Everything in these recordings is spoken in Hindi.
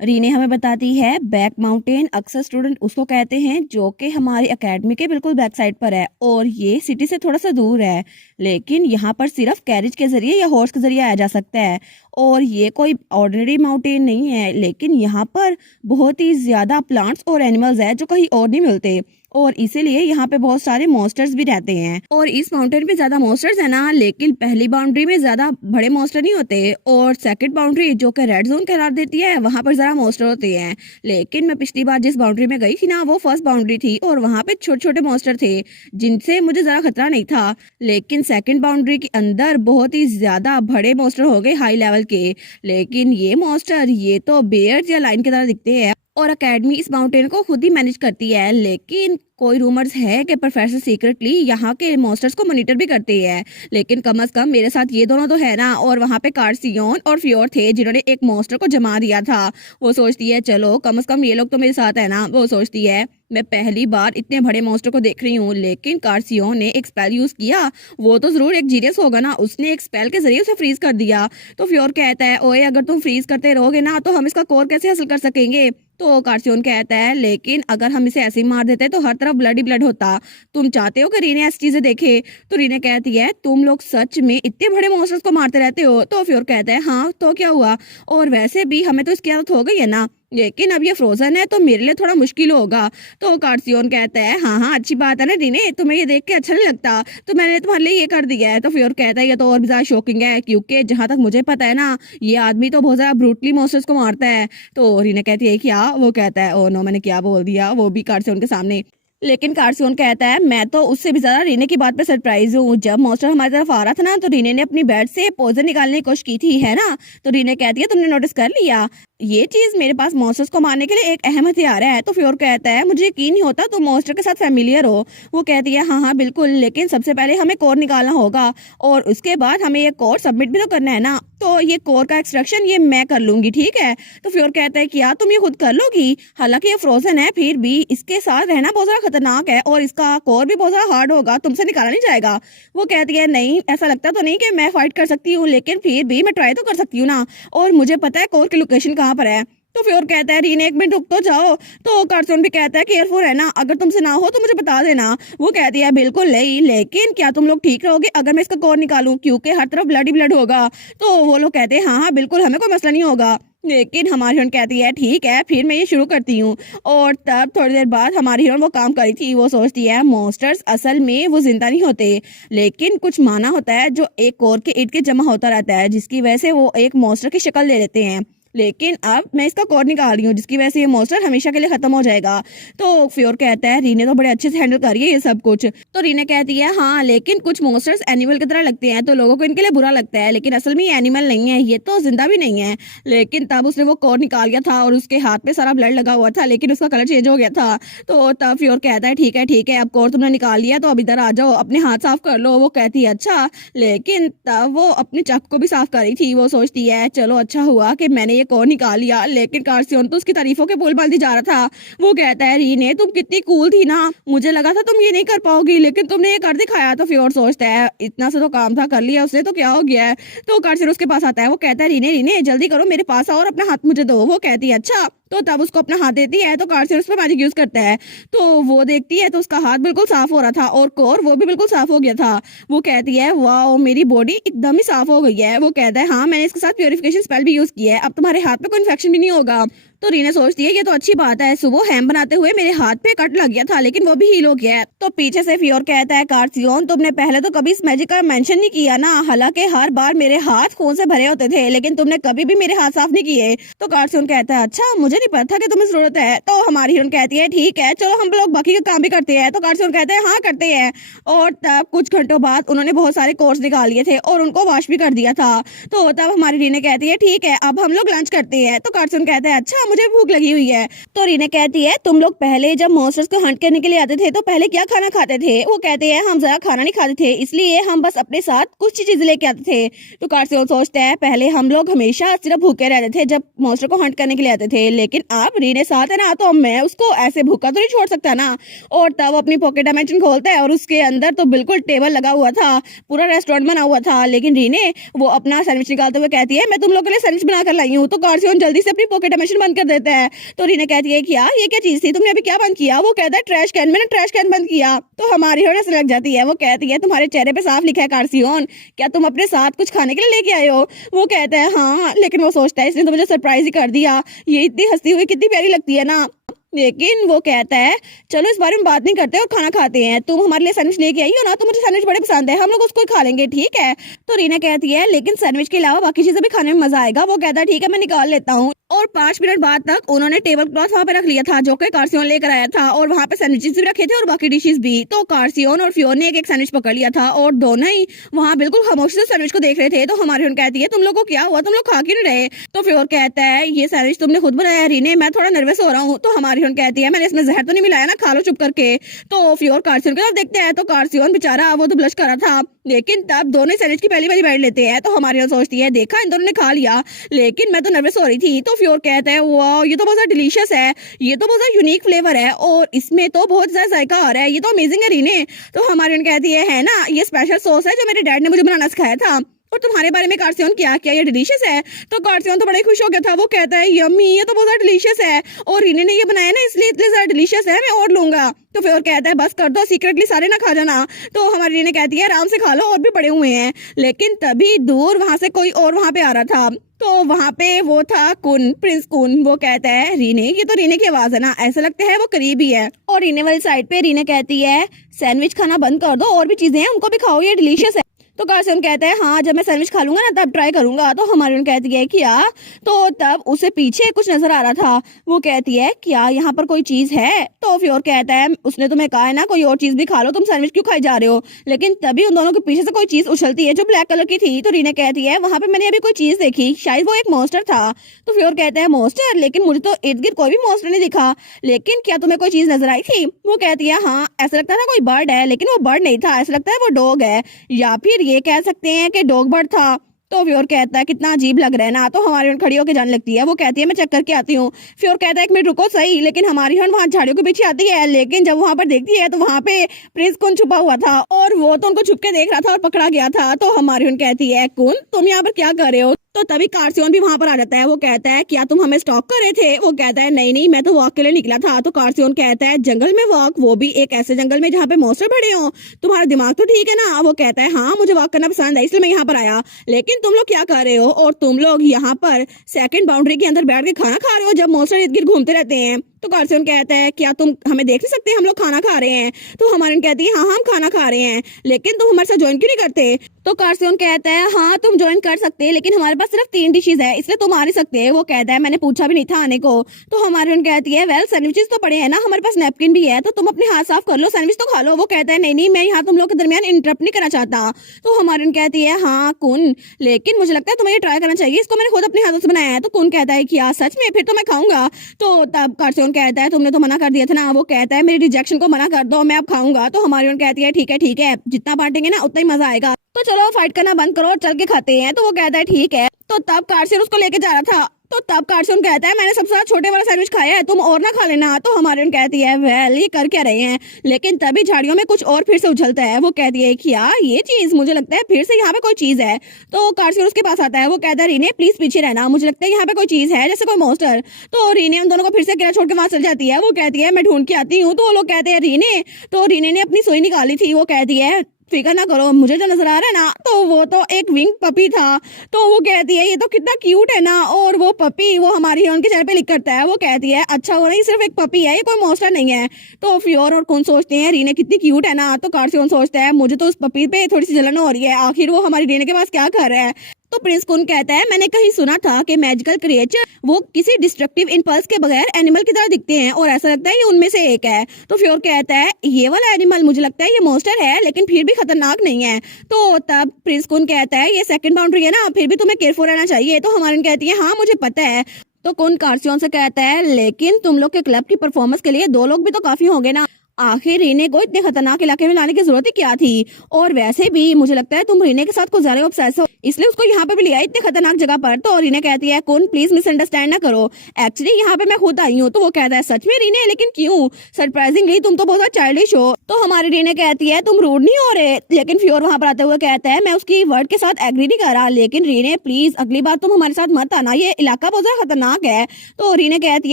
रीने हमें बताती है बैक माउंटेन अक्सर स्टूडेंट उसको कहते हैं जो कि हमारी एकेडमी के बिल्कुल बैक साइड पर है और ये सिटी से थोड़ा सा दूर है। लेकिन यहाँ पर सिर्फ कैरिज के जरिए या हॉर्स के जरिए आया जा सकता है। और ये कोई ऑर्डिनरी माउंटेन नहीं है, लेकिन यहाँ पर बहुत ही ज्यादा प्लांट्स और एनिमल्स है जो कहीं और नहीं मिलते। और इसीलिए यहाँ पे बहुत सारे मॉन्स्टर्स भी रहते हैं। और इस माउंटेन पे ज्यादा मॉन्स्टर्स है ना, लेकिन पहली बाउंड्री में ज्यादा बड़े मॉन्स्टर नहीं होते। और सेकंड बाउंड्री जो कि रेड जोन करार देती है, वहां पर ज्यादा मॉन्स्टर होते हैं। लेकिन मैं पिछली बार जिस बाउंड्री में गई थी ना, वो फर्स्ट बाउंड्री थी और वहां पे छोटे छोटे मॉन्स्टर थे जिनसे मुझे ज्यादा खतरा नहीं था। लेकिन सेकंड बाउंड्री के अंदर बहुत ही ज्यादा बड़े मॉन्स्टर हो गए, हाई लेवल के। लेकिन ये मॉन्स्टर ये तो बेयर्स या लाइन की तरह दिखते हैं। और एकेडमी इस माउंटेन को खुद ही मैनेज करती है, लेकिन कोई रूमर्स है कि प्रोफेसर सीक्रेटली यहाँ के मॉन्स्टर्स को मॉनिटर भी करते हैं। लेकिन कम से कम मेरे साथ ये दोनों तो है ना। और वहाँ पे कार्सियोन और फ्योर थे जिन्होंने एक मॉन्स्टर को जमा दिया था। वो सोचती है चलो कम से कम ये लोग तो मेरे साथ है ना। वो सोचती है मैं पहली बार इतने बड़े मॉन्स्टर को देख रही हूँ। लेकिन कार्सियोन ने एक स्पेल यूज किया, वो तो जरूर एक जीनियस होगा ना, उसने एक स्पेल के जरिए उसे फ्रीज कर दिया। तो फ्योर कहता है ओए अगर तुम फ्रीज करते रहोगे ना तो हम इसका कोर कैसे हासिल कर सकेंगे। तो कार्सियोन कहता है लेकिन अगर हम इसे ऐसे ही मार देते तो हर तरफ ब्लड ही ब्लड होता। तुम चाहते हो कि रीने ऐसी चीजें देखे। तो रीने कहती है तुम लोग सच में इतने बड़े मॉन्स्टर्स को मारते रहते हो। तो फ्योर कहता है हाँ तो क्या हुआ, और वैसे भी हमें तो इसकी आदत हो गई है ना, लेकिन अब ये फ्रोजन है तो मेरे लिए थोड़ा मुश्किल होगा। तो कार्सियोन कहता है हाँ हाँ अच्छी बात है ना रीने, तुम्हें ये देख के अच्छा नहीं लगता तो मैंने तुम्हारे लिए ये कर दिया है। तो फ्योर कहता है ये तो और भी ज्यादा शॉकिंग है, क्योंकि जहां तक मुझे पता है ना ये आदमी तो बहुत ज्यादा ब्रूटली मॉन्स्टर्स को मारता है। तो रीने कहती है क्या। वो कहता है ओ नो मैंने क्या बोल दिया, वो भी कार्सियोन के सामने। लेकिन कार्सियोन कहता है मैं तो उससे भी ज्यादा रीने की बात पे सरप्राइज हूँ। जब मॉन्स्टर हमारी तरफ आ रहा था ना तो रीने ने अपनी बेड से पोजन निकालने की कोशिश की थी है ना। तो रीने कहती है तुमने नोटिस कर लिया, ये चीज मेरे पास मॉन्स्टर्स को मारने के लिए एक अहम हथियार है। तो फ्योर कहता है मुझे यकीन नहीं होता तुम मॉन्स्टर के साथ फैमिलियर हो। वो कहती है हाँ हाँ बिल्कुल, लेकिन सबसे पहले हमें कोर निकालना होगा और उसके बाद हमें ये कोर सबमिट भी तो करना है ना। तो ये कोर का एक्सट्रैक्शन ये मैं कर लूंगी ठीक है। तो फ्योर कहता है क्या तुम ये खुद कर लोगी, हालांकि ये फ्रोजन है फिर भी इसके साथ रहना बहुत ज्यादा खतरनाक है और इसका कोर भी बहुत ज्यादा हार्ड होगा, तुमसे निकाला नहीं जाएगा। वो कहती है नहीं ऐसा लगता तो नहीं कि मैं फाइट कर सकती हूँ, लेकिन फिर भी मैं ट्राई तो कर सकती हूँ ना, और मुझे पता है कोर की लोकेशन कहाँ पर है। तो फ्योर कहता है रीने एक मिनट रुक तो जाओ। तो कार्सन भी कहता है केयरफुल है ना, अगर तुमसे ना हो तो मुझे बता देना। वो कहती है बिल्कुल नहीं, लेकिन क्या तुम लोग ठीक रहोगे अगर मैं इसका कोर निकालूं, क्योंकि हर तरफ ब्लड ही ब्लड होगा। तो वो लोग कहते हैं हाँ हाँ बिल्कुल हमें कोई मसला नहीं होगा। लेकिन हमारी हीरोइन कहती है ठीक है फिर मैं ये शुरू करती हूँ। और तब थोड़ी देर बाद हमारी हीरोइन वो काम करी थी, वो सोचती है मॉन्स्टर्स असल में वो जिंदा नहीं होते, लेकिन कुछ माना होता है जो एक कोर के इर्द गिर्द जमा होता रहता है, जिसकी वजह से वो एक मॉन्स्टर की शक्ल ले लेते हैं। लेकिन अब मैं इसका कोर निकाल रही हूँ जिसकी वजह से ये मॉन्स्टर हमेशा के लिए खत्म हो जाएगा। तो फ्योर कहता है रीने तो बड़े अच्छे से हैंडल कर रही है ये सब कुछ। तो रीने कहती है हाँ लेकिन कुछ मॉन्स्टर्स एनिमल की तरह लगते हैं तो लोगों को इनके लिए बुरा लगता है, लेकिन असल में ये एनिमल नहीं है, ये तो जिंदा भी नहीं है। लेकिन तब उसने वो कोर निकाल गया था और उसके हाथ पे सारा ब्लड लगा हुआ था, लेकिन उसका कलर चेंज हो गया था। तो तब फ्योर कहता है ठीक है अब कोर तुमने निकाल लिया तो अब इधर आ जाओ अपने हाथ साफ कर लो। वो कहती है अच्छा, लेकिन तब वो अपने चाकू को भी साफ कर रही थी। वो सोचती है चलो अच्छा हुआ कि मैंने ये कोर निकाल लिया। लेकिन कार्सियोन तो उसकी तारीफों के बोल बाल दी जा रहा था। वो कहता है रीने तुम कितनी कूल थी ना, मुझे लगा था तुम ये नहीं कर पाओगी लेकिन तुमने ये कर दिखाया। तो फ्योर सोचता है इतना से तो काम था कर लिया उसने तो क्या हो गया है। तो कार्सियोन उसके पास आता है, वो कहता है रीने रीने जल्दी करो मेरे पास आओ और अपना हाथ मुझे दो। वो कहती है अच्छा। तो तब उसको अपना हाथ देती है तो कार्सियोन उस पर मैजिक यूज करता है। तो वो देखती है तो उसका हाथ बिल्कुल साफ हो रहा था और कोर वो भी बिल्कुल साफ हो गया था। वो कहती है वाह मेरी बॉडी एकदम ही साफ हो गई है। वो कहता है हाँ मैंने इसके साथ प्योरिफिकेशन स्पेल भी यूज किया है, अब तुम्हारे हाथ में कोई इन्फेक्शन भी नहीं होगा। तो रीना सोचती है ये तो अच्छी बात है, सुबह हैम बनाते हुए मेरे हाथ पे कट लग गया था लेकिन वो भी हील हो गया है। तो पीछे से फ्योर कहता है कार्सियोन तुमने पहले तो कभी इस मैजिक का मेंशन नहीं किया ना, हालांकि हर बार मेरे हाथ खून से भरे होते थे लेकिन तुमने कभी भी मेरे हाथ साफ नहीं किए। तो कार्सियोन कहता है अच्छा मुझे नहीं पता था कि तुम्हें जरूरत है। तो हमारी हीरोइन कहती है ठीक है चलो हम लोग बाकी का काम भी करते हैं। तो कार्सियोन कहते हैं हाँ करते हैं। और तब कुछ घंटों बाद उन्होंने बहुत सारे कोर्स निकाल लिए थे और उनको वॉश भी कर दिया था। तो तब हमारी रीने कहती है ठीक है अब हम लोग लंच करते हैं। तो कार्सियोन कहता है अच्छा मुझे भूख लगी हुई है। तो रीने कहती है तुम लोग पहले जब मॉन्स्टर्स को हंट करने के लिए आते थे तो पहले क्या खाना खाते थे। वो कहते हैं हम ज्यादा खाना नहीं खाते थे इसलिए हम बस अपने साथ कुछ चीजें लेके आते थे। तो कार्सियोन सोचता है पहले हम लोग हमेशा सिर्फ भूखे रहते थे जब मॉन्स्टर को हंट करने के लिए आते थे, लेकिन अब रीने साथ है ना तो मैं उसको ऐसे भूखा तो नहीं छोड़ सकता ना। और तब अपनी पॉकेट डायमेंशन खोलता है और उसके अंदर तो बिल्कुल टेबल लगा हुआ था, पूरा रेस्टोरेंट बना हुआ था। लेकिन रीने वो अपना सैंडविच निकालते हुए कहती है मैं तुम लोग के लिए सैंडविच बना कर लाई हूँ। तो कार्सियोन जल्दी से अपनी पॉकेट डायमेंशन बंद बंद कर देता है। तो रीना कहती है क्या ये क्या चीज थी, तुमने अभी क्या बंद किया? वो कहता है ट्रैश कैन, मैंने ट्रैश कैन बंद किया। तो हमारी होने से लग जाती है। वो कहती है तुम्हारे चेहरे पे साफ लिखा है कार्सियोन, क्या तुम अपने साथ कुछ खाने के लिए लेके आए हो? वो कहता है हाँ, लेकिन वो सोचता है इसने तो मुझे सरप्राइज ही कर दिया, ये इतनी हंसती हुई कितनी प्यारी लगती है ना। लेकिन वो कहता है चलो इस बारे में बात नहीं करते और खाना खाते हैं, तुम हमारे लिए सैंडविच लेके आई हो ना, तो मुझे सैंडविच बड़े पसंद है, हम लोग उसको ही खा लेंगे, ठीक है? तो रीना कहती है लेकिन सैंडविच के अलावा बाकी चीजें भी खाने में मजा आएगा। वो कहता है ठीक है मैं निकाल लेता हूँ। और 5 मिनट बाद तक उन्होंने टेबल क्लॉथ वहाँ पे रख लिया था जो कि कार्सियोन लेकर आया था, और वहाँ पे सैंडविचेस भी रखे थे और बाकी डिशेस भी। तो कार्सियोन और फियोन ने एक सैंडविच पकड़ लिया था और दोनों ही वहाँ बिल्कुल खामोशी से सैंडविच को देख रहे थे। तो हमारी कहती है तुम लोग को क्या हुआ, तुम लोग खा क्यों नहीं रहे? तो फियोर कहता है ये सैंडविच तुमने खुद बनाया रीने, मैं थोड़ा नर्वस हो रहा हूँ। तो हमारी कहती है मैंने इसमें जहर तो नहीं मिलाया ना, खा लो चुप करके। तो फियोर कार्सियोन की तरफ देखते हैं तो कार्सियोन बेचारा वो तो ब्लश कर रहा था, लेकिन तब दोनों सैंडविच की पहली बारी बाइट लेते हैं। तो हमारी सोचती है देखा इन दोनों ने खा लिया, लेकिन मैं तो नर्वस हो रही थी। तो फियोर कहता है वाह ये तो बहुत डिलीशियस है, ये तो बहुत यूनिक फ्लेवर है और इसमें तो बहुत ज्यादा जायका आ रहा है, ये तो अमेजिंग है रीने। तो हमारी कहती है ना ये स्पेशल सॉस है जो मेरे डैड ने मुझे बनाना सिखाया था। और तुम्हारे बारे में कार्सियोन क्या क्या ये डिलीशियस है? तो कार्सियोन तो बड़ा ही खुश हो गया था। वो कहता है यम्मी, ये तो बहुत डिलीशियस है और रीने ने ये बनाया ना इसलिए इतने ज्यादा डिलीशियस है, मैं और लूंगा। तो फिर कहता है बस कर दो, सीक्रेटली सारे ना खा जाना। तो हमारी रीने कहती है आराम से खा लो और भी पड़े हुए हैं। लेकिन तभी दूर वहां से कोई और वहां पे आ रहा था। तो वहां पे वो था कुन, प्रिंस कुन। वो कहता है रीने, ये तो रीने की आवाज है ना, ऐसा लगता है वो करीब ही है। और रीने वाली साइड पे रीने कहती है सैंडविच खाना बंद कर दो, और भी चीजें हैं उनको भी खाओ, ये डिलीशियस है। तो कार्सियन कहता है हाँ जब मैं सैंडविच खा लूंगा ना तब ट्राई करूंगा। तो हमारी कहती है क्या? तो तब उसे पीछे कुछ नजर आ रहा था। वो कहती है क्या यहाँ पर कोई चीज है? तो फिर कहता है उसने तुम्हें कहा है ना कोई और चीज भी खा लो, तुम सैंडविच क्यों खाई जा रहे हो? लेकिन तभी उन दोनों के पीछे से कोई चीज उछलती है जो ब्लैक कलर की थी। तो रीना कहती है वहां पे मैंने अभी कोई चीज देखी, शायद वो एक मॉन्स्टर था। तो फिर कहता है मॉन्स्टर? लेकिन मुझे तो इर्द गिर्द कोई भी मॉन्स्टर नहीं दिखा, लेकिन क्या तुम्हें कोई चीज नजर आई थी? वो कहती है हाँ ऐसा लगता था कोई बर्ड है, लेकिन वो बर्ड नहीं था, ऐसा लगता है वो डॉग है, या फिर ये कह सकते हैं कि डॉग बर्ड था। तो फ्योर कहता है कितना अजीब लग रहा है ना। तो हमारी हन खड़ी होकर जाने लगती है। वो कहती है मैं चेक करके आती हूँ। फ्योर कहता है एक मिनट रुको सही। लेकिन हमारी हन वहाँ झाड़ियों के पीछे आती है, लेकिन जब वहाँ पर देखती है तो वहाँ पे प्रिंस कुन छुपा हुआ था और वो तो उनको छुप के देख रहा था और पकड़ा गया था। तो हमारी हन कहती है कुन तुम यहाँ पर क्या कर रहे हो? तो तभी कार्सियोन भी वहां पर आ जाता है। वो कहता है क्या तुम हमें स्टॉक कर रहे थे? वो कहता है नहीं नहीं मैं तो वॉक के लिए निकला था। तो कार्सियोन कहता है जंगल में वॉक, वो भी एक ऐसे जंगल में जहाँ पे मॉन्स्टर बड़े हो, तुम्हारा दिमाग तो ठीक है ना? वो कहता है हाँ मुझे वॉक करना पसंद है इसलिए मैं यहाँ पर आया, लेकिन तुम लोग क्या कर रहे हो? और तुम लोग यहाँ पर सेकंड बाउंड्री के अंदर बैठ के खाना खा रहे हो जब मॉन्स्टर इर्द गिर्द घूमते रहते हैं। तो कार्सियोन कहता है क्या तुम हमें देख नहीं सकते, हम लोग खाना खा रहे हैं? तो हमारे कहती है हाँ हम खाना खा रहे हैं, लेकिन तुम हमारे साथ ज्वाइन क्यों नहीं करते? तो कार्सियोन कहता है हाँ तुम ज्वाइन कर सकते हैं, लेकिन हमारे पास सिर्फ 3 डिशेज है इसलिए तुम आ नहीं सकते। वो कहता है मैंने पूछा भी नहीं था आने को। तो हमारी कहती है वेल सैंडविचेस तो पड़े हैं ना, हमारे पास नैपकिन भी है, तो तुम अपने हाथ साफ कर लो, सैंडविच तो खा लो। वो कहता है नहीं नहीं मैं यहाँ तुम लोग के दरमियान इंटरप्ट नहीं करना चाहता। तो हमारी कहती है हाँ कुन, लेकिन मुझे लगता है तुम्हें ये ट्राई करना चाहिए, इसको मैंने खुद अपने हाथों से बनाया है। तो कुन कहता है क्या सच में? फिर तो मैं खाऊंगा। तो तब कार्सियोन कहता है तुमने तो मना कर दिया था ना। वो कहता है मेरी रिजेक्शन को मना कर दो, मैं अब खाऊंगा। तो हमारी कहती है ठीक है जितना बांटेंगे ना उतना ही मजा आएगा, तो चलो फाइट करना बंद करो और चल के खाते हैं। तो वो कहता है ठीक है। तो तब कार्सियन उसको लेके जा रहा था। तो तब कार्सियन कहता है मैंने सबसे ज्यादा छोटे वाला सैंडविच खाया है, तुम और ना खा लेना। तो हमारी कहती है वेल ये कर क्या रहे हैं? लेकिन तभी झाड़ियों में कुछ और फिर से उछलता है। वो कहती है क्या ये चीज? मुझे लगता है फिर से यहाँ पे कोई चीज है। तो कार्सियन उसके पास आता है। वो कहता है रीने प्लीज पीछे रहना, मुझे लगता है यहाँ पे कोई चीज है जैसे कोई मॉन्स्टर। तो रीने उन दोनों को फिर से अकेला छोड़ के वहां चल जाती है। वो कहती है मैं ढूंढ के आती हूँ। तो वो लोग कहते हैं रीने, तो रीने ने अपनी सुई निकाली थी। वो कहती है फिकर ना करो, मुझे जो नजर आ रहा है ना तो वो तो एक विंग पपी था। तो वो कहती है ये तो कितना क्यूट है ना, और वो पपी वो हमारी उनके चेहरे पे लिख करता है। वो कहती है अच्छा हो रही सिर्फ एक पपी है, ये कोई मॉन्स्टर नहीं है। तो फ्योर और कौन सोचते हैं रीने कितनी क्यूट है ना। तो कार्सियोन सोचता है मुझे तो उस पपी पे थोड़ी सी जलन हो रही है, आखिर वो हमारी रीने के पास क्या कर रहा है। तो प्रिंस कुन कहता है मैंने कहीं सुना था कि मैजिकल क्रिएचर वो किसी डिस्ट्रक्टिव इंपल्स के बगैर एनिमल की तरह दिखते हैं, और ऐसा लगता है ये उनमें से एक है। तो फ्योर कहता है ये वाला एनिमल मुझे लगता है ये मॉन्स्टर है, लेकिन फिर भी खतरनाक नहीं है। तो तब प्रिंस कुन कहता है ये सेकंड बाउंड्री है ना, फिर भी तुम्हें केयरफुल रहना चाहिए। तो हमारी कहती है हाँ मुझे पता है। तो कुन कार्सियोन से कहता है लेकिन तुम लोग के क्लब की परफॉर्मेंस के लिए 2 लोग भी तो काफी होंगे ना, आखिर रीने को इतने खतरनाक इलाके में लाने की जरूरत ही क्या थी। और वैसे भी मुझे लगता है तुम रीने के साथ कुछ ज्यादा ऑब्सेस हो, इसलिए उसको यहाँ पे भी लिया इतने खतरनाक जगह पर। तो रीने कहती है कुन प्लीज मिसअंडरस्टैंड ना करो, एक्चुअली यहाँ पे मैं खुद आई हूँ। तो वो कहता है सच में रीने, लेकिन क्यों? सरप्राइजिंगली तुम तो बहुत चाइल्डिश हो। तो हमारी रीने कहती है तुम रूड नहीं हो रहे, लेकिन फ्योर वहां पर आते हुए कहता है मैं उसकी वर्ड के साथ एग्री नहीं कर रहा, लेकिन रीने प्लीज अगली बार तुम हमारे साथ मत आना, ये इलाका बहुत ज्यादा खतरनाक है। तो रीने कहती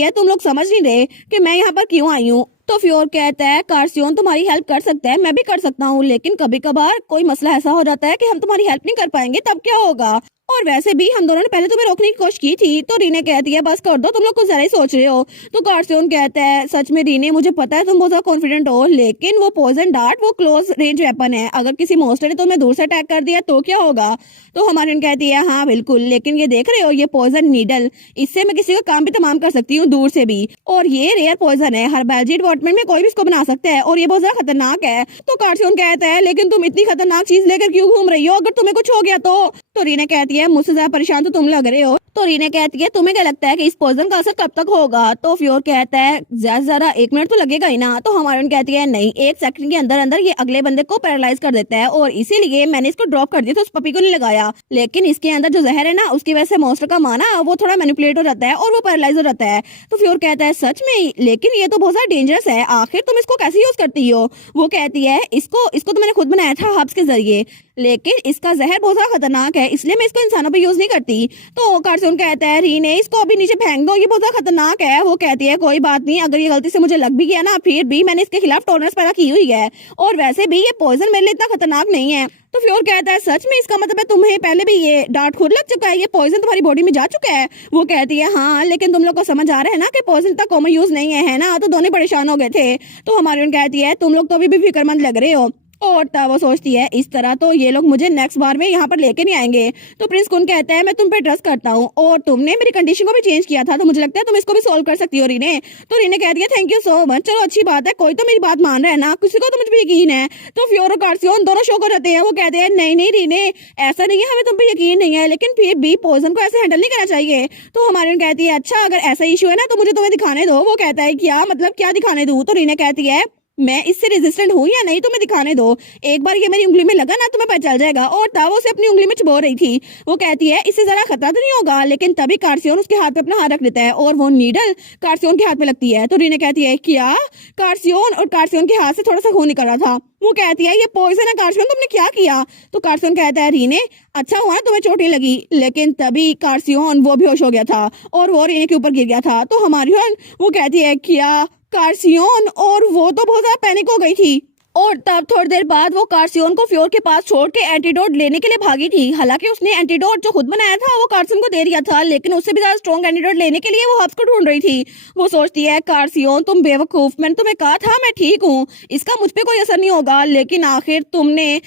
है तुम लोग समझ नहीं रहे कि मैं यहाँ पर क्यों आई हूँ। तो फ्योर कहता है कार्सियोन तुम्हारी हेल्प कर सकता है, मैं भी कर सकता हूँ, लेकिन कभी कभार कोई मसला ऐसा हो जाता है कि हम तुम्हारी हेल्प नहीं कर पाएंगे, तब क्या होगा? और वैसे भी हम दोनों ने पहले तुम्हें रोकने की कोशिश की थी। तो रीने कहती है बस कर दो, तुम लोग कुछ ज्यादा ही सोच रहे हो। तो कार्सियोन कहता है सच में रीने मुझे पता है तुम बहुत ज्यादा कॉन्फिडेंट हो, लेकिन वो पॉइजन डार्ट वो क्लोज रेंज वेपन है, अगर किसी मॉन्स्टर ने तुम्हें दूर से अटैक कर दिया तो क्या होगा? तो हमारी कहती है हाँ बिल्कुल, लेकिन ये देख रहे हो ये पॉइजन नीडल, इससे मैं किसी का काम भी तमाम कर सकती हूँ दूर से भी, और ये रेयर पॉइजन है, हर बायोलॉजी डिपार्टमेंट में कोई भी इसको बना सकता है, और ये बहुत ज्यादा खतरनाक है। तो कार्सियोन कहता है लेकिन तुम इतनी खतरनाक चीज लेकर क्यों घूम रही हो, अगर तुम्हें कुछ हो गया तो रीने कहती है मुझसे ज्यादा परेशान तो तुम लग रहे हो। तो रीने कहती है तुम्हें क्या लगता है कि इस पॉइजन का असर कब तक होगा? तो फ्योर कहता है ज्यादा से ज्यादा 1 मिनट तो लगेगा ही ना। तो हमारी कहती है नहीं, 1 सेकंड के अंदर अंदर ये अगले बंदे को पैरालाइज कर देता है, और इसीलिए मैंने इसको ड्रॉप कर दिया, तो उस पपी को नहीं लगाया, लेकिन इसके अंदर जो जहर है ना उसकी वजह से मॉन्स्टर का माना वो थोड़ा मैनिपुलेट हो जाता है और वो पैरालाइज हो जाता है। तो फ्योर कहता है सच में, लेकिन ये तो बहुत ज्यादा डेंजरस है, आखिर तुम इसको कैसे यूज करती हो? वो कहती है इसको तो मैंने खुद बनाया था हर्ब्स के जरिए, लेकिन इसका जहर बहुत ज्यादा खतरनाक है, इसलिए मैं इसको इंसानों पे यूज नहीं करती। तो कार्सियोन कहता है रीने इसको अभी नीचे फेंक दो, ये बहुत ज्यादा खतरनाक है। वो कहती है कोई बात नहीं, अगर ये गलती से मुझे लग भी गया ना, फिर भी मैंने इसके खिलाफ टॉलरेंस पैदा की हुई है, और वैसे भी ये पॉइजन मेरे लिए इतना खतरनाक नहीं है। तो फ्योर कहता है सच में, इसका मतलब है तुम्हें पहले भी ये डार्ट खुद लग चुका है, ये पॉइजन तुम्हारी बॉडी में जा चुका है? वो कहती है हाँ, लेकिन तुम लोग को समझ आ रहा है ना कि पॉइजन इतना कॉमन यूज नहीं है ना, तो दोनों परेशान हो गए थे। तो हमारी कहती है तुम लोग तो अभी भी फिक्रमंद लग रहे हो, और तब वो सोचती है इस तरह तो ये लोग मुझे नेक्स्ट बार में यहाँ पर लेके नहीं आएंगे। तो प्रिंस कुन कहता है मैं तुम पे ट्रस्ट करता हूँ, और तुमने मेरी कंडीशन को भी चेंज किया था, तो मुझे लगता है तुम इसको भी सोल्व कर सकती हो रीने। तो रीने कहती है थैंक यू सो मच, चलो अच्छी बात है, कोई तो मेरी बात मान रहा है ना, किसी को तो मुझे भी यकीन है। तो फ्योर और कार्सियोन दोनों शौक हो जाते हैं। वो कहते हैं नहीं नहीं रीने, ऐसा नहीं है, हमें तुम पे यकीन नहीं है, लेकिन फिर भी पॉइजन को ऐसे हैंडल नहीं करना चाहिए। तो हमारी कहती है अच्छा, अगर ऐसा इशू है ना तो मुझे तुम्हें दिखाने दो। वो कहता है क्या मतलब, क्या दिखाने दूं? तो रीने कहती है मैं इससे रेजिस्टेंट हूँ या नहीं तुम्हें दिखाने दो, एक बार ये मेरी उंगली में लगा ना तुम्हें पता चल जाएगा। और तब वो उसे अपनी उंगली में चबो रही थी। वो कहती है इससे जरा खतरा तो नहीं होगा, लेकिन तभी कार्सियोन उसके हाथ पे अपना हाथ रख देता है, और वो नीडल कार्सियोन के हाथ पे लगती है। तो रीने कहती है क्या? कार्सियोन, और कार्सियोन के हाथ से थोड़ा सा खून निकल रहा था। वो कहती है ये पॉइजन है कार्सियोन, तुमने क्या किया? तो कार्सियोन कहता है रीने अच्छा हुआ तुम्हें चोट नहीं लगी, लेकिन तभी कार्सियोन वो बेहोश हो गया था और वो रीने के ऊपर गिर गया था। तो हमारी वो कहती है क्या कार्सियोन, और वो तो बहुत ज्यादा पैनिक हो गई थी, और तब थोड़ी देर बाद वो कार्सियोन को फ्योर के पास छोड़ के एंटीडोट लेने के लिए भागी थी। हालांकि उसने एंटीडोट जो खुद बनाया था वो कार्सियोन को दे दिया था, लेकिन उससे भी ज्यादा स्ट्रॉन्ग एंटीडोट लेने के लिए वो हब्स को ढूंढ रही थी। वो सोचती है कार्सियोन तुम बेवकूफ, मैंने तुम्हें कहा था मैं ठीक हूँ, इसका मुझ पे कोई असर नहीं होगा, लेकिन आखिर तुमने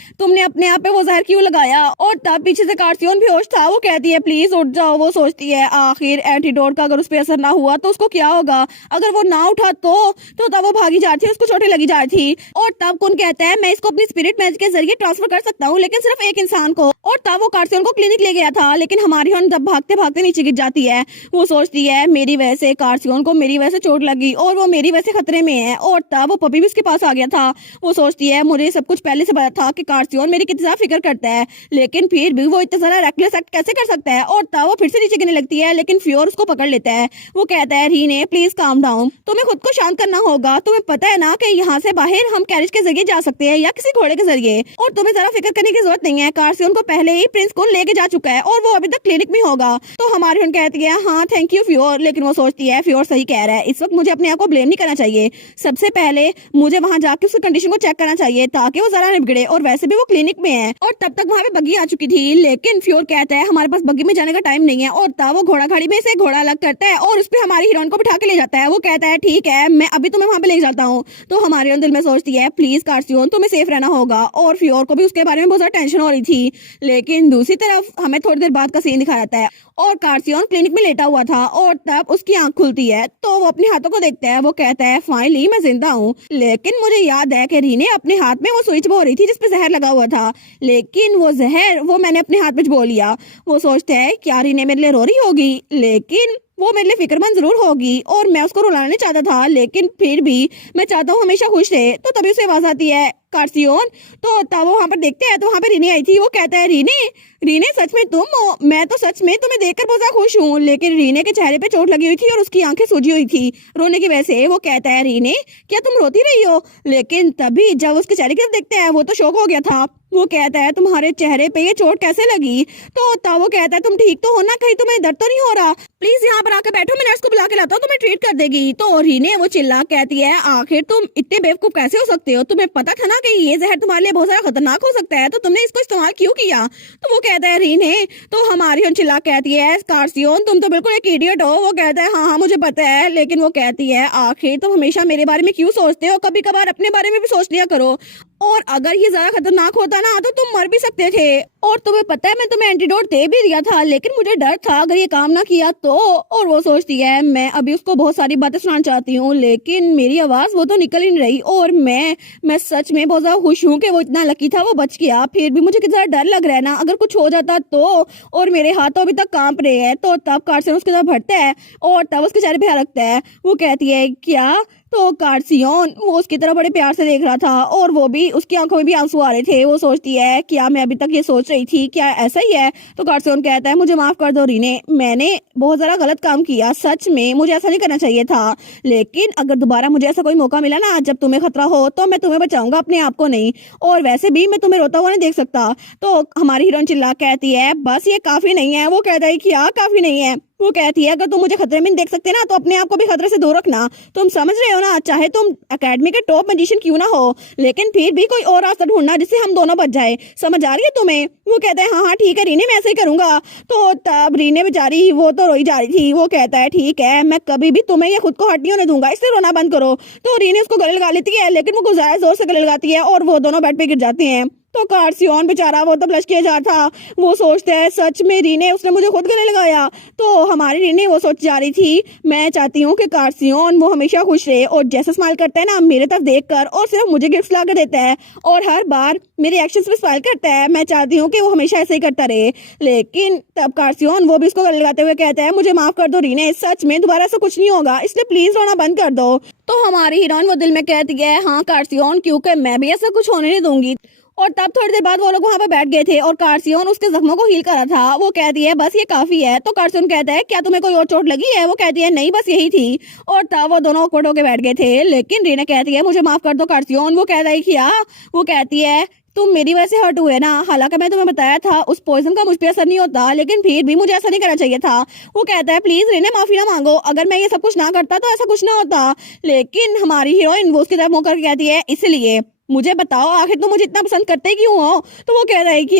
अपने आप पे वो जहर क्यों लगाया? और तब पीछे से कार्सियोन भी होश था। वो कहती है प्लीज उठ जाओ। वो सोचती है आखिर एंटीडोट का अगर उस पर असर ना हुआ तो उसको क्या होगा, अगर वो ना उठा तो तब वो भागी जा रही थी, उसको चोटें लगी जा रही थी। और तब कौन कहता है मैं इसको अपनी स्पिरिट मैजिक के जरिए ट्रांसफर कर सकता हूँ, लेकिन सिर्फ एक इंसान को। और तब वो कार्सियोन को क्लिनिक ले गया था, लेकिन हमारी हन जब भागते भागते नीचे गिर जाती है। वो सोचती है मेरी वजह से कार्सियोन को मेरी वजह से चोट लगी और वो मेरी वजह से खतरे में है। और तब वो पपी भी उसके पास आ गया था। वो सोचती है मुझे सब कुछ पहले से पता था कि कार्सियोन मेरी कितनी ज्यादा फिक्र करता है, लेकिन फिर भी वो इतना सारा रेकलेस एक्ट कैसे कर सकता है। और तब वो फिर से नीचे गिरने लगती है, लेकिन फ्योर उसको पकड़ लेता है। वो कहता है रीने प्लीज काम डाउन, तुम्हें खुद को शांत करना होगा, तुम्हें पता है ना कि यहाँ से बाहर हम कैरिज के जरिए जा सकते हैं या किसी घोड़े के जरिए, और तुम्हें जरा फिक्र करने की जरूरत नहीं है, कार्सियोन को पहले ही प्रिंस को लेके जा चुका है और वो अभी तक क्लिनिक में होगा। तो हमारी बहन कहती है हाँ थैंक यू फ्योर, लेकिन वो सोचती है फ्योर सही कह रहा है, इस वक्त मुझे अपने आप को ब्लेम नहीं करना चाहिए, सबसे पहले मुझे वहाँ जाके उसकी कंडीशन को चेक करना चाहिए ताकि वो जरा नहीं बिगड़े, और वैसे भी वो क्लिनिक में है। और तब तक वहाँ पे बग्गी आ चुकी थी, लेकिन फ्योर कहता है हमारे पास बग्गी में जाने का टाइम नहीं है, और तब वो घोड़ा गाड़ी में से घोड़ा अलग करता है और उस पर हमारी हीरोइन को बिठा के ले जाता है। वो कहता है ठीक है मैं अभी तुम्हें वहाँ पे ले जाता हूँ। तो हमारे दिल में सोचती है प्लीज कार्सियोन तुम्हें सेफ रहना होगा, और फ्योर को भी उसके बारे में बहुत ज्यादा टेंशन हो रही थी। लेकिन दूसरी तरफ हमें थोड़ी देर बाद का सीन दिखाया जाता है और कार्सियोन क्लिनिक में लेटा हुआ था, और तब उसकी आंख खुलती है तो वो अपने हाथों को देखता है। वो कहता है फाइनली मैं जिंदा हूँ, लेकिन मुझे याद है कि रीने अपने हाथ में वो सुई चबो रही थी जिसपे जहर लगा हुआ था, लेकिन वो जहर वो मैंने अपने हाथ में चबो लिया। वो सोचता है क्या रीने मेरे लिए रो रही होगी, लेकिन वो मेरे लिए फिक्रमंद जरूर होगी और मैं उसको रुलाना नहीं चाहता था, लेकिन फिर भी मैं चाहता हूँ हमेशा खुश रहे। तो तभी उसे आवाज आती है कार्सियोन। तो तब वो वहां पर देखते हैं तो वहां पर रीने आई थी। वो कहता है रीने, रीने सच में तुम हो? मैं तो सच में तुम्हें देखकर बहुत ज्यादा खुश हूँ। लेकिन रीने के चेहरे पे चोट लगी हुई थी और उसकी आंखें सूजी हुई थी रोने की वजह से। वो कहता है रीने, क्या तुम रोती रही हो? लेकिन तभी जब उसके चेहरे की तरफ देखते हैं वो तो शौक हो गया था। वो कहता है तुम्हारे चेहरे पे ये चोट कैसे लगी? तो तब वो कहता है तुम ठीक तो हो ना? कहीं तुम्हें दर्द तो नहीं हो रहा? प्लीज यहाँ पर आकर बैठो, मैं नर्स को बुला के लाता हूँ, तुम्हें ट्रीट कर देगी। तो रीने वो चिल्ला कहती है आखिर तुम इतने बेवकूफ कैसे हो सकते हो? तुम्हें पता था ना कि ये जहर तुम्हारे लिए बहुत ज्यादा खतरनाक हो सकता है, तो तुमने इसको इस्तेमाल क्यों किया? तो वो कहता है रीने, तो हमारी हम चिल्ला कहती है कार्सियोन तुम तो बिल्कुल एक इडियट हो। वो कहता है हाँ हाँ मुझे पता है, लेकिन वो कहती है आखिर तुम हमेशा मेरे बारे में क्यों सोचते हो? कभी कभार अपने बारे में भी सोच लिया करो। और अगर ये ज्यादा खतरनाक होता ना तो तुम मर भी सकते थे। और तुम्हें पता है मैं तुम्हें एंटीडोट दे भी दिया था, लेकिन मुझे डर था अगर ये काम ना किया तो। और वो सोचती है मैं अभी उसको बहुत सारी बातें सुनाना चाहती हूँ, लेकिन मेरी आवाज वो तो निकल ही नहीं रही। और मैं सच में बहुत ज्यादा खुश हूँ कि वो इतना लकी था, वो बच गया। फिर भी मुझे कितना डर लग रहा है ना, अगर कुछ हो जाता तो। और मेरे हाथ तो अभी तक कांप रहे हैं। तो तब कार्सन उसके साथ भटता है और तब उसके चेहरे पे हाथ रखता है। वो कहती है क्या? तो कार्सियोन वो उसकी तरफ बड़े प्यार से देख रहा था और वो भी उसकी आंखों में भी आंसू आ रहे थे। वो सोचती है क्या मैं अभी तक ये सोच रही थी, क्या ऐसा ही है? तो कार्सियोन कहता है मुझे माफ कर दो रीने, मैंने बहुत ज्यादा गलत काम किया, सच में मुझे ऐसा नहीं करना चाहिए था। लेकिन अगर दोबारा मुझे ऐसा कोई मौका मिला ना जब तुम्हें खतरा हो तो मैं तुम्हें बचाऊंगा, अपने आप को नहीं। और वैसे भी मैं तुम्हें रोता हुआ नहीं देख सकता। तो हमारी हीरोइन चिल्ला कहती है बस ये काफी नहीं है। वो कहता है क्या काफी नहीं है? वो कहती है अगर तुम मुझे खतरे में नहीं देख सकते ना तो अपने आप को भी खतरे से दूर रखना। तुम समझ रहे हो ना, चाहे तुम एकेडमी के टॉप मैजिशियन क्यों ना हो, लेकिन फिर भी कोई और रास्ता ढूंढना जिससे हम दोनों बच जाए। समझ आ रही है तुम्हें? वो कहता है हाँ हाँ ठीक है रीने, मैं ऐसे ही करूंगा। तो तब रीने बेचारी वो तो रोई जा रही थी। वो कहता है ठीक है मैं कभी भी तुम्हें ये खुद को हट नहीं होने दूंगा, इससे रोना बंद करो। तो रीने उसको गले लगा लेती है, लेकिन वो कुछ ज्यादा जोर से गले लगाती है और वो दोनों बेड पे गिर जाते हैं। तो कार्सियोन बेचारा वो तो ब्लश किया जा था। वो सोचता है सच में रीने उसने मुझे खुद गले लगाया। तो हमारी रीने वो सोच जा रही थी मैं चाहती हूँ कि कार्सियोन वो हमेशा खुश रहे और जैसा स्माइल करता है ना मेरे तरफ देखकर और सिर्फ मुझे गिफ्ट ला कर देता है और हर बार मेरे एक्शंस पे स्माइल करता है, मैं चाहती हूँ कि वो हमेशा ऐसे ही करता रहे। लेकिन तब कार्सियोन वो भी उसको गले लगाते हुए कहता है मुझे माफ कर दो रीने, सच में दोबारा ऐसा कुछ नहीं होगा, इसलिए प्लीज रोना बंद कर दो। तो हमारी हीरोइन वो दिल में कहती है हाँ कार्सियोन, क्योंकि मैं भी ऐसा कुछ होने नहीं दूंगी। और तब थोड़ी देर बाद वो लोग वहां पर बैठ गए थे और कार्सियोन उसके जख्मों को हील कर रहा था। वो कहती है बस ये काफी है। तो कार्सियोन कहता है क्या तुम्हें कोई और चोट लगी है? वो कहती है नहीं बस यही थी। और तब वो दोनों ऑकवर्ड होके बैठ गए थे। लेकिन रीना कहती है मुझे माफ कर दो कार्सियोन। वो कहता है क्या? वो कहती है तुम मेरी वजह से हर्ट हुए ना, हालांकि मैं तुम्हें बताया था उस पॉइजन का मुझ पर असर नहीं होता, लेकिन फिर भी मुझे ऐसा नहीं करना चाहिए था। वो कहता है प्लीज रीने माफी ना मांगो, अगर मैं ये सब कुछ ना करता तो ऐसा कुछ ना होता। लेकिन हमारी हीरोइन वो उसकी तरफ मुंह करके कहती है इसलिए मुझे बताओ आखिर तुम मुझे इतना पसंद करते क्यों हो? तो वो कह रहा है कि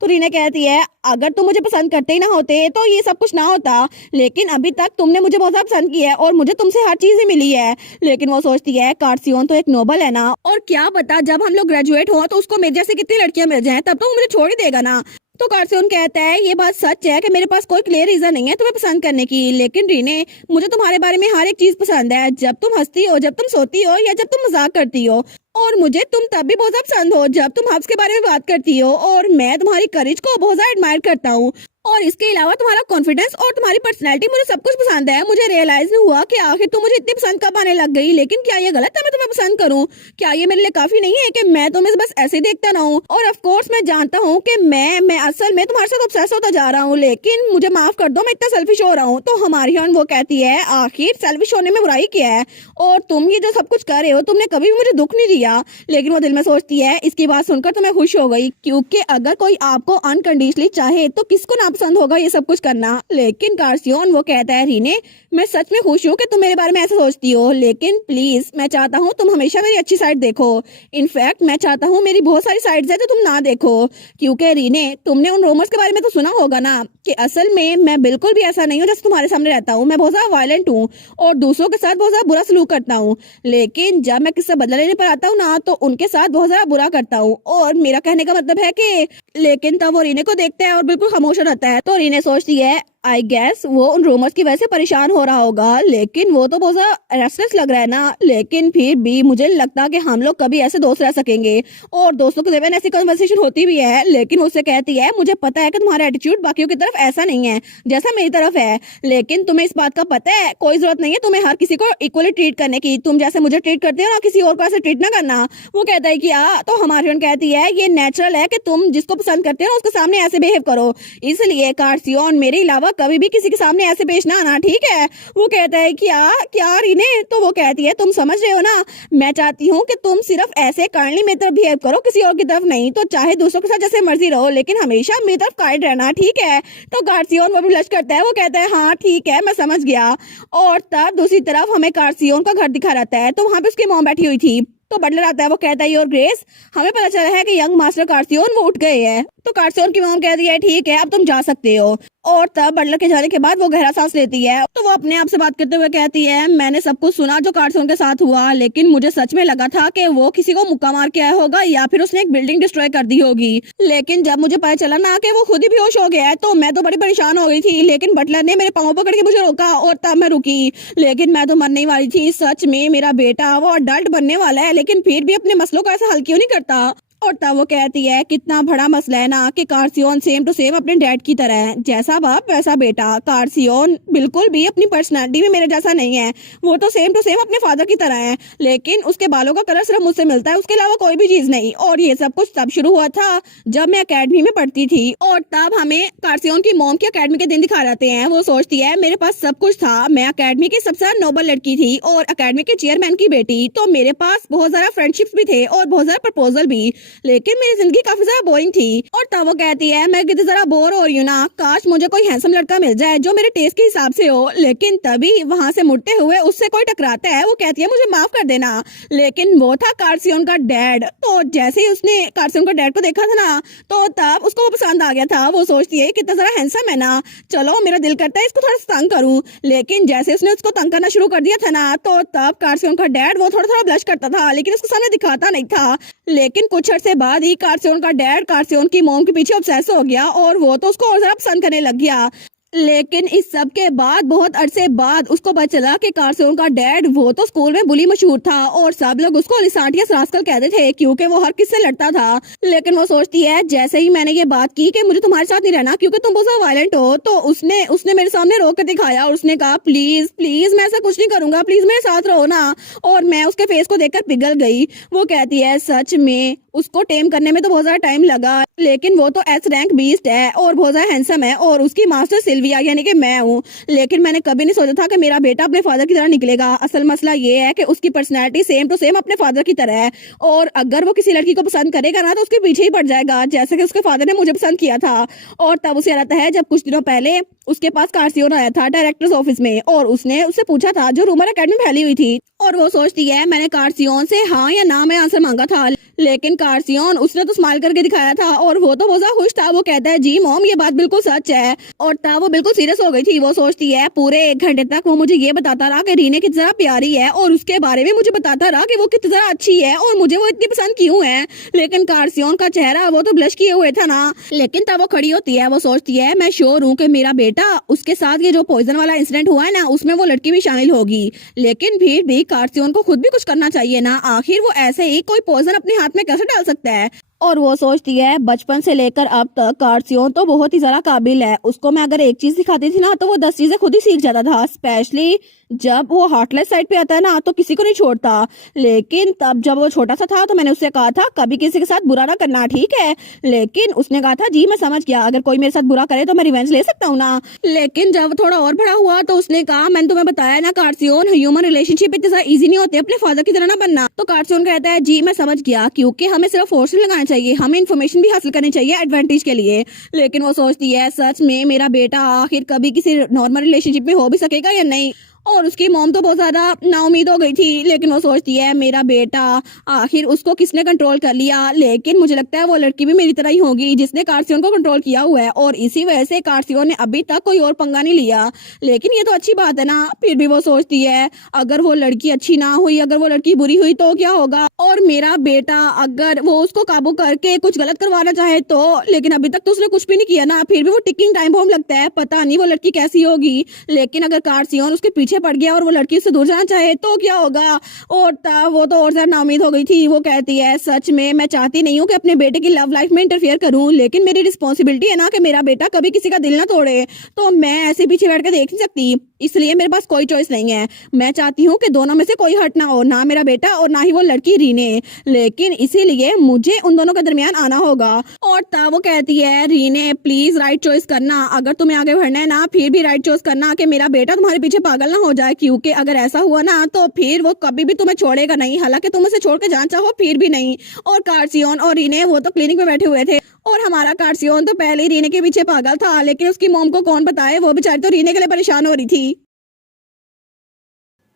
तो रीना कहती है अगर तुम मुझे पसंद करते ही ना होते तो ये सब कुछ ना होता, लेकिन अभी तक तुमने मुझे बहुत ज्यादा पसंद किया है और मुझे तुमसे हर चीज ही मिली है। लेकिन वो सोचती है कार्सियोन तो एक नोबल है ना, और क्या पता जब हम लोग ग्रेजुएट हो तो उसको मेरे जैसे कितनी लड़कियां मिल जाएं, तब तो वो मुझे छोड़ ही देगा ना। तो कार्सियोन कहता है ये बात सच है कि मेरे पास कोई क्लियर रीजन नहीं है तुम्हें पसंद करने की, लेकिन रीने मुझे तुम्हारे बारे में हर एक चीज पसंद है, जब तुम हंसती हो, जब तुम सोती हो या जब तुम मजाक करती हो। और मुझे तुम तब भी बहुत ज्यादा पसंद हो जब तुम हब्स के बारे में बात करती हो, और मैं तुम्हारी करेज को बहुत ज्यादा एडमायर करता हूँ। और इसके अलावा तुम्हारा कॉन्फिडेंस और तुम्हारी पर्सनैलिटी मुझे सब कुछ पसंद है। मुझे रियलाइज नहीं हुआ कि आखिर तुम मुझे इतनी पसंद कब आने लग गई, लेकिन क्या ये गलत है मैं तुम्हें पसंद करूं? क्या ये मेरे लिए काफी नहीं है कि मैं तुम्हें बस ऐसे ही देखता रहूं? और ऑफ कोर्स मैं जानता हूँ कि मैं असल में तुम्हारे साथ ऑब्सेस होता जा रहा हूँ, लेकिन मुझे माफ कर दो मैं इतना सेल्फिश हो रहा हूँ। तो हमारी वो कहती है आखिर सेल्फिश होने में बुराई क्या है, और तुम ये जो सब कुछ कर रहे हो तुमने कभी भी मुझे दुख नहीं दिया। लेकिन वो दिल में सोचती है इसकी बात सुनकर तो मैं खुश हो गई, क्योंकि अगर कोई आपको अनकंडीशनली चाहे तो किसको नापसंद होगा ये सब कुछ करना। लेकिन कार्सियोन वो कहता है रीने मैं सच में खुश हूँ कि तुम मेरे बारे में ऐसा सोचती हो, लेकिन प्लीज मैं चाहता हूँ तुम हमेशा मेरी अच्छी साइड देखो। इनफैक्ट मैं चाहता हूँ मेरी बहुत सारी साइड्स है जो तुम ना देखो, क्योंकि रीने तुमने उन रोमर्स के बारे में तो सुना होगा ना कि असल में मैं बिल्कुल भी ऐसा नहीं हूँ जैसे तुम्हारे सामने रहता हूँ। मैं बहुत ज्यादा वायलेंट हूँ और दूसरों के साथ बहुत ज्यादा बुरा सलूक करता हूँ, लेकिन जब मैं किससे बदला लेने पर आता हूँ ना तो उनके साथ बहुत ज्यादा बुरा करता हूँ। और मेरा कहने का मतलब है कि लेकिन तब वो रीने को देखता है और बिल्कुल खामोश हो जाता है। तो रीने सोचती है आई गेस वो उन रूमर्स की वजह से परेशान हो रहा होगा, लेकिन वो तो बहुत ज्यादा रेस्टलेस लग रहा है ना। लेकिन फिर भी मुझे नहीं लगता कि हम लोग कभी ऐसे दोस्त रह सकेंगे। और दोस्तों के दरमियान ऐसी कन्वर्सेशन होती भी है, लेकिन उससे कहती है मुझे पता है कि तुम्हारा एटीट्यूड बाकियों की तरफ ऐसा नहीं है जैसा मेरी तरफ है, लेकिन तुम्हें इस बात का पता है कोई जरूरत नहीं है तुम्हें हर किसी को इक्वली ट्रीट करने की। तुम जैसे मुझे ट्रीट करते हो ना, किसी और को ऐसे ट्रीट ना करना। वो कहता है कि तो हमारी फ्रेंड कहती है ये नेचुरल है कि तुम जिसको पसंद करते हो ना उसके सामने ऐसे बिहेव करो, इसलिए कार्सियोन मेरे अलावा कभी भी किसी के सामने ऐसे पेश ना आना, ठीक है। वो कहता है कि क्या रीने, तो वो कहती है तुम समझ रहे हो ना, मैं चाहती हूँ कि तुम सिर्फ ऐसे काइंडली मेरी तरफ बिहेव करो, किसी और की तरफ नहीं। तो चाहे दूसरों के साथ जैसे मर्जी रहो, लेकिन हमेशा मेरी तरफ काइंड रहना, ठीक है। तो कार्सियोन वो भी ब्लश करता है, वो कहता है हाँ ठीक है मैं समझ गया। और तब दूसरी तरफ हमें कार्सियोन का घर दिखा रहता है, तो वहां पे उसकी मॉम बैठी हुई थी। तो बटलर आता है, वो कहता है और ग्रेस हमें पता चला है कि यंग मास्टर कार्सियोन वो उठ गए हैं। तो कार्सियोन की मॉम कहती है ठीक है अब तुम जा सकते हो। और तब बटलर के जाने के बाद वो गहरा सांस लेती है, तो वो अपने आप से बात करते हुए कहती है मैंने सब कुछ सुना जो कार्सियोन के साथ हुआ, लेकिन मुझे सच में लगा था कि वो किसी को मुक्का मार के आया होगा या फिर उसने एक बिल्डिंग डिस्ट्रॉय कर दी होगी। लेकिन जब मुझे पता चला ना कि वो खुद ही बेहोश हो गया है, तो मैं तो बड़ी परेशान हो गई थी, लेकिन बटलर ने मेरे पाँव पकड़ के मुझे रोका और तब मैं रुकी। लेकिन मैं तो मरने वाली थी, सच में मेरा बेटा वो अडल्ट बनने वाला है, लेकिन फिर भी अपने मसलों को ऐसा हल क्यों नहीं करता। और तब वो कहती है कितना बड़ा मसला है ना कि कार्सियोन सेम टू सेम अपने डैड की तरह है, जैसा बाप वैसा बेटा। कार्सियोन बिल्कुल भी अपनी पर्सनालिटी में मेरे जैसा नहीं है, वो तो सेम टू सेम अपने फादर की तरह है, लेकिन उसके बालों का कलर सिर्फ मुझसे मिलता है, उसके अलावा कोई भी चीज नहीं। और ये सब कुछ तब शुरू हुआ था जब मैं अकेडमी में पढ़ती थी, और तब हमें कार्सियोन की मॉम की अकेडमी के दिन दिखा रहते हैं। वो सोचती है मेरे पास सब कुछ था, मैं अकेडमी की सबसे नोबल लड़की थी और अकेडमी के चेयरमैन की बेटी, तो मेरे पास बहुत ज्यादा फ्रेंडशिप्स भी थे और बहुत ज्यादा प्रपोजल भी, लेकिन मेरी जिंदगी काफी ज्यादा बोरिंग थी। और तब वो कहती है मैं कितनी जरा बोर हो रही हूँ ना, काश मुझे कोई हैंडसम लड़का मिल जाए जो मेरे टेस्ट के हिसाब से हो। लेकिन तभी वहाँ से मुड़ते हुए उससे कोई टकराता है, वो कहती है मुझे माफ कर देना, लेकिन वो था कार्सियोन का डैड। तो जैसे ही उसने कार्सियोन का डैड को देखा था ना, तो तब उसको वो पसंद आ गया था। वो सोचती है कितना जरा हैंडसम है ना, चलो मेरा दिल करता है इसको थोड़ा सा तंग करूं। लेकिन जैसे उसने उसको तंग करना शुरू कर दिया था ना, तो तब कार्सियोन का डैड वो थोड़ा थोड़ा ब्लश करता था, लेकिन उसको सामने दिखाता नहीं था। लेकिन कुछ अर्से बाद ही कार्सियोन का डैड कार्सियोन की मॉम के पीछे ऑब्सेस हो गया और वो तो उसको और ज्यादा पसंद करने लग गया। लेकिन इस सब के बाद बहुत अरसे बाद उसको पता चला कि कार्सियोन का डैड वो तो स्कूल में बुली मशहूर था और सब लोग उसको लिसांटियस रास्कल कहते थे क्योंकि वो हर किससे लड़ता था। लेकिन वो सोचती है जैसे ही मैंने ये बात की कि मुझे तुम्हारे साथ नहीं रहना क्योंकि तुम बहुत वायलेंट हो, तो उसने मेरे सामने रोक कर दिखाया और उसने कहा प्लीज प्लीज मैं ऐसा कुछ नहीं करूंगा, प्लीज मेरे साथ रहो ना। और मैं उसके फेस को देखकर पिघल गई। वो कहती है सच में उसको टेम करने में तो बहुत ज्यादा टाइम लगा, लेकिन वो तो एस रैंक बीस्ट है और बहुत ज्यादा हैंडसम है और उसकी मास्टर सिल्विया यानी कि मैं हूँ। लेकिन मैंने कभी नहीं सोचा था कि मेरा बेटा अपने फादर की तरह निकलेगा। असल मसला ये है कि उसकी पर्सनैलिटी सेम टू सेम अपने फादर की तरह है, और अगर वो किसी लड़की को पसंद करेगा ना तो उसके पीछे ही पड़ जाएगा, जैसे कि उसके फादर ने मुझे पसंद किया था। और तब उसे आता है जब कुछ दिनों पहले उसके पास कार्सियोन आया था डायरेक्टर्स ऑफिस में और उसने उससे पूछा था जो रूमर अकेडमी फैली हुई थी, और वो सोचती है मैंने कार्सियोन से हाँ या ना में आंसर मांगा था, लेकिन कार्सियोन उसने तो स्माइल करके दिखाया था और वो तो बहुत ज्यादा खुश था। वो कहता है जी मॉम ये बात बिल्कुल सच है। और तब वो बिल्कुल सीरियस हो गई थी। वो सोचती है पूरे 1 घंटे तक वो मुझे ये बताता रहा कि रीने कितनी ज्यादा प्यारी है और उसके बारे में मुझे बताता रहा कि वो कितनी ज्यादा अच्छी है और मुझे वो इतनी पसंद क्यों है। लेकिन कार्सियोन का चेहरा वो तो ब्लश किए हुए था ना। लेकिन तब वो खड़ी होती है, वो सोचती है मैं श्योर हूँ कि मेरा बेटा उसके साथ ये जो पॉइजन वाला इंसिडेंट हुआ है ना उसमें वो लड़की भी शामिल होगी। लेकिन फिर भी कार्सियोन को खुद भी कुछ करना चाहिए ना, आखिर वो ऐसे ही कोई पॉइजन अपने हाथ में कैसे डाल सकता है। और वो सोचती है बचपन से लेकर अब तक कार्सियोन तो बहुत ही ज्यादा काबिल है, उसको मैं अगर एक चीज सिखाती थी ना तो वो 10 चीजें खुद ही सीख जाता था, स्पेशली जब वो हार्टलेस साइड पे आता है ना तो किसी को नहीं छोड़ता। लेकिन तब जब वो छोटा सा था तो मैंने उससे कहा था कभी किसी के साथ बुरा ना करना, ठीक है। लेकिन उसने कहा था जी मैं समझ गया, अगर कोई मेरे साथ बुरा करे तो मैं रिवेंज ले सकता हूँ ना। लेकिन जब थोड़ा और बड़ा हुआ तो उसने कहा मैंने तुम्हें बताया ना कार्सियोन ह्यूमन रिलेशनशिप इतने ज्यादा इजी नहीं होते अपने फादर की तरह ना बनना। तो कार्सियोन कहता है जी मैं समझ गया, क्योंकि हमें सिर्फ फोर्स नहीं लगाना चाहिए, हमें इन्फॉर्मेशन भी हासिल करनी चाहिए एडवांटेज के लिए। लेकिन वो सोचती है सच में मेरा बेटा आखिर कभी किसी नॉर्मल रिलेशनशिप में हो भी सकेगा या नहीं। और उसकी मॉम तो बहुत ज्यादा नाउमीद हो गई थी, लेकिन वो सोचती है मेरा बेटा, आखिर उसको किसने कंट्रोल कर लिया। लेकिन मुझे लगता है वो लड़की भी मेरी तरह ही होगी जिसने कार्सियोन को कंट्रोल किया हुआ है, और इसी वजह से कार्सियोन ने अभी तक कोई और पंगा नहीं लिया। लेकिन ये तो अच्छी बात है ना, फिर भी वो सोचती है अगर वो लड़की अच्छी ना हुई, अगर वो लड़की बुरी हुई तो क्या होगा, और मेरा बेटा अगर वो उसको काबू करके कुछ गलत करवाना चाहे तो। लेकिन अभी तक तो उसने कुछ भी नहीं किया ना, फिर भी वो टिकिंग टाइम बॉम्ब लगता है, पता नहीं वो लड़की कैसी होगी। लेकिन अगर कार्सियोन उसके पीछे पड़ गया और वो लड़की उससे दूर जाना चाहे तो क्या होगा। और तब वो तो और ज्यादा नाउमीद हो गई थी। वो कहती है सच में मैं चाहती नहीं हूँ कि अपने बेटे की लव लाइफ में इंटरफेयर करूँ, लेकिन मेरी रिस्पॉन्सिबिलिटी है ना कि मेरा बेटा कभी किसी का दिल ना तोड़े, तो मैं ऐसे पीछे बैठ कर देख नहीं सकती, इसलिए मेरे पास कोई चॉइस नहीं है। मैं चाहती हूँ कि दोनों में से कोई हट ना हो, ना मेरा बेटा और ना ही वो लड़की रीने, लेकिन इसीलिए मुझे उन दोनों के दरमियान आना होगा। और तब वो कहती है रीने प्लीज राइट चॉइस करना, अगर तुम्हें आगे बढ़ना है ना फिर भी राइट चॉइस करना कि मेरा बेटा तुम्हारे पीछे पागल ना हो जाए, क्योंकि अगर ऐसा हुआ ना तो फिर वो कभी भी तुम्हें छोड़ेगा नहीं, हालांकि तुम उसे छोड़ के जाना चाहो फिर भी नहीं। और कार्सियोन और रीने वो तो क्लिनिक में बैठे हुए थे, और हमारा कार्सियोन तो पहले ही रीने के पीछे पागल था, लेकिन उसकी मॉम को कौन बताए, वो बेचारी तो रीने के लिए परेशान हो रही थी।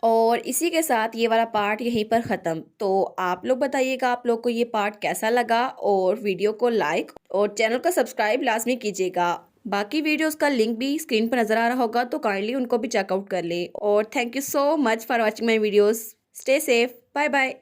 और इसी के साथ ये वाला पार्ट यहीं पर ख़त्म। तो आप लोग बताइएगा आप लोग को ये पार्ट कैसा लगा, और वीडियो को लाइक और चैनल को सब्सक्राइब लाजमी कीजिएगा। बाकी वीडियोस का लिंक भी स्क्रीन पर नज़र आ रहा होगा, तो काइंडली उनको भी चेकआउट कर ले। और thank you so much for watching my videos. Stay safe, bye bye.